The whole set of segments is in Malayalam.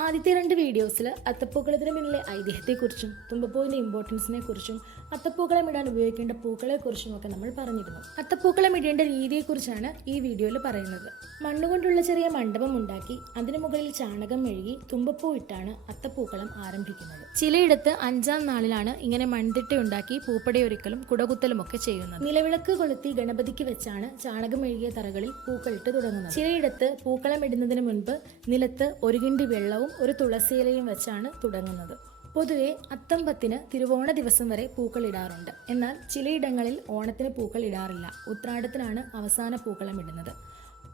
ആദ്യത്തെ 2 വീഡിയോസിൽ അത്തപ്പൂക്കളത്തിന് പിന്നിലെ ഐതിഹ്യത്തെക്കുറിച്ചും തുമ്പപ്പൂവിൻ്റെ ഇമ്പോർട്ടൻസിനെ കുറിച്ചും അത്തപ്പൂക്കളം ഇടാൻ ഉപയോഗിക്കേണ്ട പൂക്കളെക്കുറിച്ചും ഒക്കെ നമ്മൾ പറഞ്ഞിരുന്നു. അത്തപ്പൂക്കളം ഇടേണ്ട രീതിയെക്കുറിച്ചാണ് ഈ വീഡിയോയിൽ പറയുന്നത്. മണ്ണുകൊണ്ടുള്ള ചെറിയ മണ്ഡപം ഉണ്ടാക്കി അതിനു മുകളിൽ ചാണകം മെഴുകി തുമ്പപ്പൂ ഇട്ടാണ് അത്തപ്പൂക്കളം ആരംഭിക്കുന്നത്. ചിലയിടത്ത് 5-ാം നാളിലാണ് ഇങ്ങനെ മൺതിട്ടയുണ്ടാക്കി പൂപ്പടയൊരുക്കലും കുടകുത്തലും ഒക്കെ ചെയ്യുന്നത്. നിലവിളക്ക് കൊളുത്തി ഗണപതിക്ക് വെച്ചാണ് ചാണകം മെഴുകിയ തറകളിൽ പൂക്കളിട്ട് തുടങ്ങുന്നത്. ചിലയിടത്ത് പൂക്കളം ഇടുന്നതിന് മുൻപ് നിലത്ത് ഒരു കിണ്ടി വെള്ളവും ഒരു തുളസിയിലയും വെച്ചാണ് തുടങ്ങുന്നത്. പൊതുവെ അത്തമ്പത്തിന് തിരുവോണ ദിവസം വരെ പൂക്കൾ ഇടാറുണ്ട്. എന്നാൽ ചിലയിടങ്ങളിൽ ഓണത്തിന് പൂക്കൾ ഇടാറില്ല. ഉത്രാടത്തിനാണ് അവസാന പൂക്കളം ഇടുന്നത്.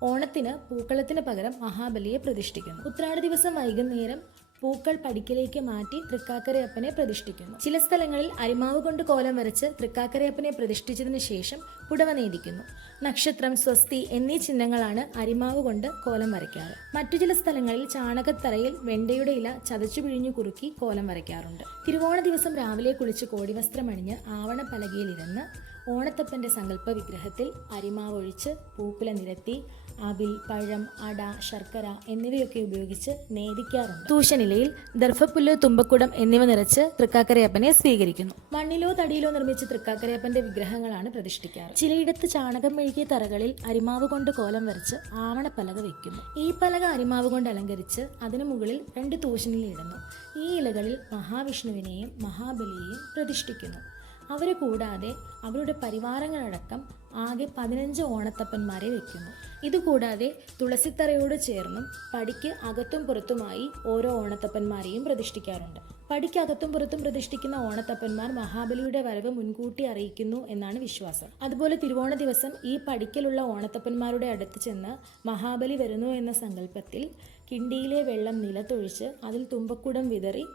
ഓണത്തിന് പൂക്കളത്തിന് പകരം മഹാബലിയെ പ്രതിഷ്ഠിക്കുന്നു. ഉത്രാട ദിവസം വൈകുന്നേരം പൂക്കൾ പടിക്കലേക്ക് മാറ്റി തൃക്കാക്കരയപ്പനെ പ്രതിഷ്ഠിക്കുന്നു. ചില സ്ഥലങ്ങളിൽ അരിമാവ് കൊണ്ട് കോലം വരച്ച് തൃക്കാക്കരയപ്പനെ പ്രതിഷ്ഠിച്ചതിന് ശേഷം പുടവ നേദിക്കുന്നു. നക്ഷത്രം, സ്വസ്തി എന്നീ ചിഹ്നങ്ങളാണ് അരിമാവ് കൊണ്ട് കോലം വരയ്ക്കാറ്. മറ്റു ചില സ്ഥലങ്ങളിൽ ചാണകത്തറയിൽ വെണ്ടയുടെ ഇല ചതച്ചു പിഴിഞ്ഞു കുറുക്കി കോലം വരയ്ക്കാറുണ്ട്. തിരുവോണ ദിവസം രാവിലെ കുളിച്ച് കോടിവസ്ത്രമണിഞ്ഞ് ആവണ പലകയിലിരുന്ന് ഓണത്തപ്പന്റെ സങ്കല്പ വിഗ്രഹത്തിൽ അരിമാവൊഴിച്ച് പൂക്കുല നിരത്തി അവിൽ, പഴം, അട, ശർക്കര എന്നിവയൊക്കെ ഉപയോഗിച്ച് നേദിക്കാറുണ്ട്. തൂശനിലയിൽ ദർഭപ്പുല്ല്, തുമ്പക്കുടം എന്നിവ നിറച്ച് തൃക്കാക്കരയപ്പനെ സ്വീകരിക്കുന്നു. മണ്ണിലോ തടിയിലോ നിർമ്മിച്ച തൃക്കാക്കരയപ്പന്റെ വിഗ്രഹങ്ങളാണ് പ്രതിഷ്ഠിക്കാറ്. ചിലയിടത്ത് ചാണകം മെഴുകിയ തറകളിൽ അരിമാവ് കൊണ്ട് കോലം വരച്ച് ആവണപ്പലക വയ്ക്കുന്നു. ഈ പലക അരിമാവ് കൊണ്ട് അലങ്കരിച്ച് അതിനു മുകളിൽ 2 തൂശനില ഇടുന്നു. ഈ ഇലകളിൽ മഹാവിഷ്ണുവിനെയും മഹാബലിയെയും പ്രതിഷ്ഠിക്കുന്നു. അവരെ കൂടാതെ അവരുടെ പരിവാരങ്ങളടക്കം ആകെ 15 ഓണത്തപ്പന്മാരെ വെക്കുന്നു. ഇതുകൂടാതെ തുളസിത്തറയോട് ചേർന്നും പടിക്ക് അകത്തും പുറത്തുമായി ഓരോ ഓണത്തപ്പന്മാരെയും പ്രതിഷ്ഠിക്കാറുണ്ട്. പടിക്ക് അകത്തും പുറത്തും പ്രതിഷ്ഠിക്കുന്ന ഓണത്തപ്പന്മാർ മഹാബലിയുടെ വരവ് മുൻകൂട്ടി അറിയിക്കുന്നു എന്നാണ് വിശ്വാസം. അതുപോലെ തിരുവോണ ദിവസം ഈ പടിക്കലുള്ള ഓണത്തപ്പന്മാരുടെ അടുത്ത് ചെന്ന് മഹാബലി വരുന്നു എന്ന സങ്കല്പത്തിൽ കിണ്ടിയിലെ വെള്ളം നിലത്തൊഴിച്ച് അതിൽ തുമ്പക്കുടം വിതറി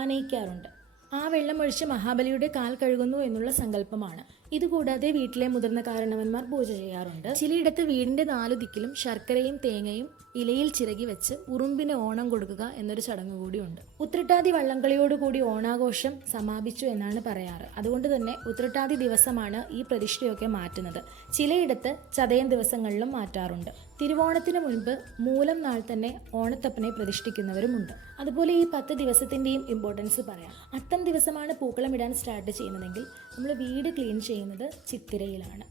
ആനയിക്കാറുണ്ട്. ആ വെള്ളമൊഴിച്ച് മഹാബലിയുടെ കാൽ കഴുകുന്നു എന്നുള്ള സങ്കല്പമാണ്. ഇതുകൂടാതെ വീട്ടിലെ മുതിർന്ന കാരണവന്മാർ പൂജ ചെയ്യാറുണ്ട്. ചിലയിടത്ത് വീടിന്റെ 4 ദിക്കിലും ശർക്കരയും തേങ്ങയും ഇലയിൽ ചിരകി വെച്ച് ഉറുമ്പിന് ഓണം കൊടുക്കുക എന്നൊരു ചടങ്ങ് കൂടിയുണ്ട്. ഉത്രട്ടാതി വള്ളംകളിയോടുകൂടി ഓണാഘോഷം സമാപിച്ചു എന്നാണ് പറയാറ്. അതുകൊണ്ട് തന്നെ ഉത്രട്ടാതി ദിവസമാണ് ഈ പ്രതിഷ്ഠയൊക്കെ മാറ്റുന്നത്. ചിലയിടത്ത് ചതയം ദിവസങ്ങളിലും മാറ്റാറുണ്ട്. തിരുവോണത്തിന് മുൻപ് മൂലം നാൾ തന്നെ ഓണത്തപ്പനെ പ്രതിഷ്ഠിക്കുന്നവരുമുണ്ട്. അതുപോലെ ഈ 10 ദിവസത്തിന്റെയും ഇമ്പോർട്ടൻസ് പറയാം. അത്തം ദിവസമാണ് പൂക്കളം ഇടാൻ സ്റ്റാർട്ട് ചെയ്യുന്നതെങ്കിൽ നമ്മൾ വീട് ക്ലീൻ ചെയ്യുന്നത് ചിത്തിരയിലാണ്.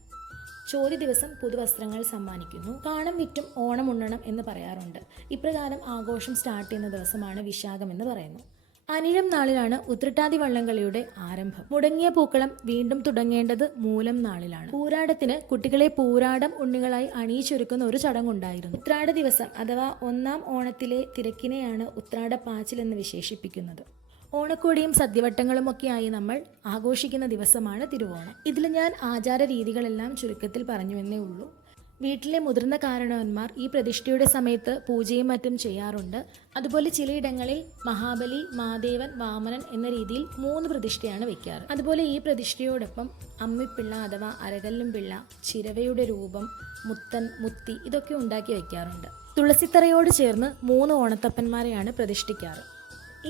ചോതി ദിവസം പുതുവസ്ത്രങ്ങൾ സമ്മാനിക്കുന്നു. കാണം വിറ്റും ഓണം ഉണ്ണണം എന്ന് പറയാറുണ്ട്. ഇപ്രകാരം ആഘോഷം സ്റ്റാർട്ട് ചെയ്യുന്ന ദിവസമാണ് വിശാഖം എന്ന് പറയുന്നു. അനിഴം നാളിലാണ് ഉത്രട്ടാതി വള്ളംകളിയുടെ ആരംഭം. മുടങ്ങിയ പൂക്കളം വീണ്ടും തുടങ്ങേണ്ടത് മൂലം നാളിലാണ്. പൂരാടത്തിന് കുട്ടികളെ പൂരാടം ഉണ്ണികളായി അണിയിച്ചൊരുക്കുന്ന ഒരു ചടങ്ങുണ്ടായിരുന്നു. ഉത്രാട ദിവസം അഥവാ 1-ാം ഓണത്തിലെ തിരക്കിനെയാണ് ഉത്രാടപ്പാച്ചിൽ എന്ന് വിശേഷിപ്പിക്കുന്നത്. ഓണക്കോടിയും സദ്യവട്ടങ്ങളും ഒക്കെയായി നമ്മൾ ആഘോഷിക്കുന്ന ദിവസമാണ് തിരുവോണം. ഇതിൽ ഞാൻ ആചാര രീതികളെല്ലാം ചുരുക്കത്തിൽ പറഞ്ഞുവെന്നേ ഉള്ളൂ. വീട്ടിലെ മുതിർന്ന കാരണവന്മാർ ഈ പ്രതിഷ്ഠയുടെ സമയത്ത് പൂജയും മറ്റും ചെയ്യാറുണ്ട്. അതുപോലെ ചിലയിടങ്ങളിൽ മഹാബലി, മാദേവൻ, വാമനൻ എന്ന രീതിയിൽ 3 പ്രതിഷ്ഠയാണ് വെക്കാറ്. അതുപോലെ ഈ പ്രതിഷ്ഠയോടൊപ്പം അമ്മിപ്പിള്ള അഥവാ അരകല്ലും പിള്ള, ചിരവയുടെ രൂപം, മുത്തൻ, മുത്തി ഇതൊക്കെ ഉണ്ടാക്കി വെക്കാറുണ്ട്. തുളസിത്തറയോട് ചേർന്ന് 3 ഓണത്തപ്പന്മാരെയാണ് പ്രതിഷ്ഠിക്കാറ്.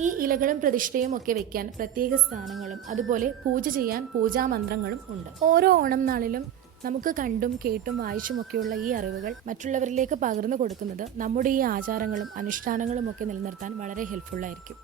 ഈ ഇലകളും പ്രതിഷ്ഠയും ഒക്കെ വെക്കാൻ പ്രത്യേക സ്ഥാനങ്ങളും അതുപോലെ പൂജ ചെയ്യാൻ പൂജാമന്ത്രങ്ങളും ഉണ്ട്. ഓരോ ഓണം നാളിലും നമുക്ക് കണ്ടും കേട്ടും വായിച്ചുമൊക്കെയുള്ള ഈ അറിവുകൾ മറ്റുള്ളവരിലേക്ക് പകർന്നു കൊടുക്കുന്നത് നമ്മുടെ ഈ ആചാരങ്ങളും അനുഷ്ഠാനങ്ങളും ഒക്കെ നിലനിർത്താൻ വളരെ ഹെൽപ്ഫുള്ളായിരിക്കും.